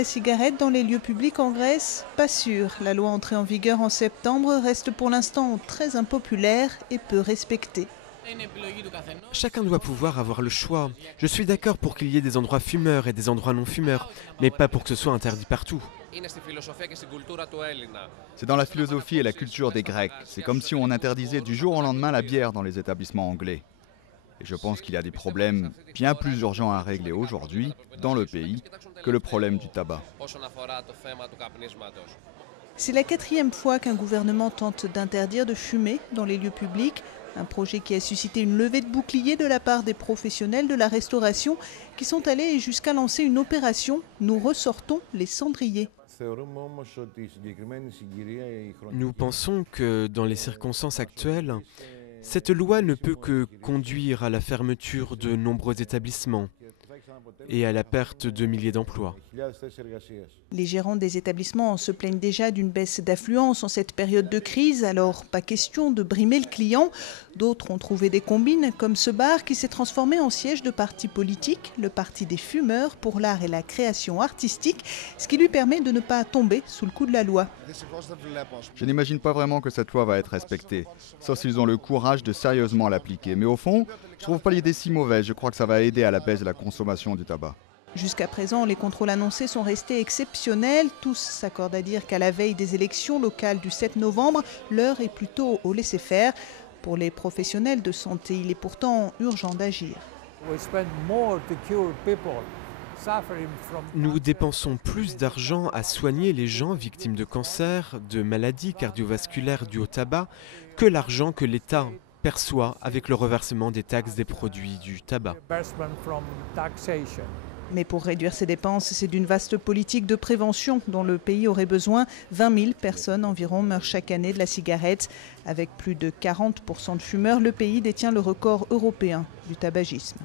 la cigarette dans les lieux publics en Grèce? Pas sûr. La loi entrée en vigueur en septembre reste pour l'instant très impopulaire et peu respectée. Chacun doit pouvoir avoir le choix. Je suis d'accord pour qu'il y ait des endroits fumeurs et des endroits non fumeurs, mais pas pour que ce soit interdit partout. C'est dans la philosophie et la culture des Grecs. C'est comme si on interdisait du jour au lendemain la bière dans les établissements anglais. Et je pense qu'il y a des problèmes bien plus urgents à régler aujourd'hui, dans le pays, que le problème du tabac. C'est la 4e fois qu'un gouvernement tente d'interdire de fumer dans les lieux publics. Un projet qui a suscité une levée de boucliers de la part des professionnels de la restauration qui sont allés jusqu'à lancer une opération « Nous ressortons les cendriers ». Nous pensons que dans les circonstances actuelles, cette loi ne peut que conduire à la fermeture de nombreux établissements et à la perte de milliers d'emplois. Les gérants des établissements se plaignent déjà d'une baisse d'affluence en cette période de crise, alors pas question de brimer le client. D'autres ont trouvé des combines, comme ce bar qui s'est transformé en siège de parti politique, le Parti des fumeurs pour l'art et la création artistique, ce qui lui permet de ne pas tomber sous le coup de la loi. Je n'imagine pas vraiment que cette loi va être respectée, sauf s'ils ont le courage de sérieusement l'appliquer. Mais au fond, je ne trouve pas l'idée si mauvaise. Je crois que ça va aider à la baisse de la consommation du tabac. Jusqu'à présent, les contrôles annoncés sont restés exceptionnels. Tous s'accordent à dire qu'à la veille des élections locales du 7 novembre, l'heure est plutôt au laisser-faire. Pour les professionnels de santé, il est pourtant urgent d'agir. Nous dépensons plus d'argent à soigner les gens victimes de cancer, de maladies cardiovasculaires dues au tabac, que l'argent que l'État perçoit avec le reversement des taxes des produits du tabac. Mais pour réduire ces dépenses, c'est d'une vaste politique de prévention dont le pays aurait besoin. 20 000 personnes environ meurent chaque année de la cigarette. Avec plus de 40% de fumeurs, le pays détient le record européen du tabagisme.